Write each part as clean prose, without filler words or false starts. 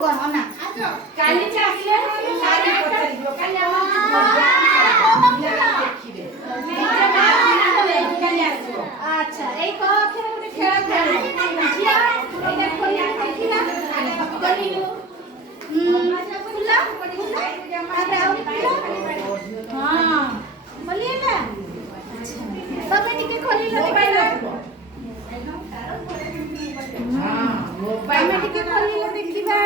ना काली चाकले सारी पचरियो काली अच्छा এই ক অক্ষরে ଗୋଟେ ଖେଳ ଖେଳ ଝିଅ ଏଇଟା ଖୋଲିଆ ଦେଖିଲା ଗଲିଲୁ ଖୁଲା ତାପରେ ଆଉ ହଁ ଖୋଲିଲା ତମେ ଟିକେ ଖୋଲିଲ ଦେଖିଲା ଆମେ ଟିକେ ଖୋଲିଲ ଦେଖିବା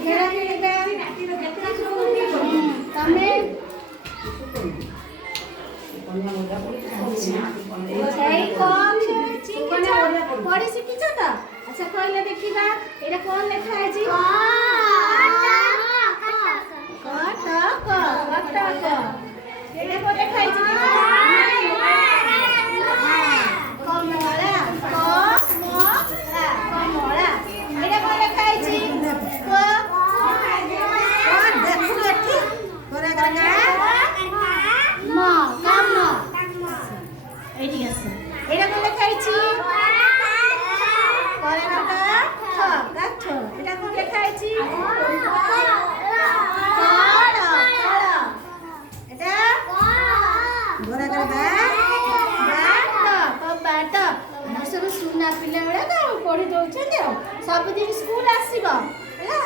ଖେଳ ଖେଳିବା ତମେ এই কম চিকিৎসা পড়ি শিখিছ তো আচ্ছা কইলে দেখিবা এটা কোন লেখা আছে কটক এটা কোন লেখা আছে কমলা কমলা এটা কোন লেখা আছে দেখো এটি করে করে ম কাম এইটি আছে এটা কোন লেখা আছে করে কাটা ঠ গাছ এটা কোন লেখা আছে এটা ঘরে করে বাট ସବୁ ସୁନା ପିଲା ଗୁଡ଼ାକ ପଢ଼ି ଦେଉଛନ୍ତି ଆଉ ସବୁଦିନ ସ୍କୁଲ ଆସିବ ହେଲା।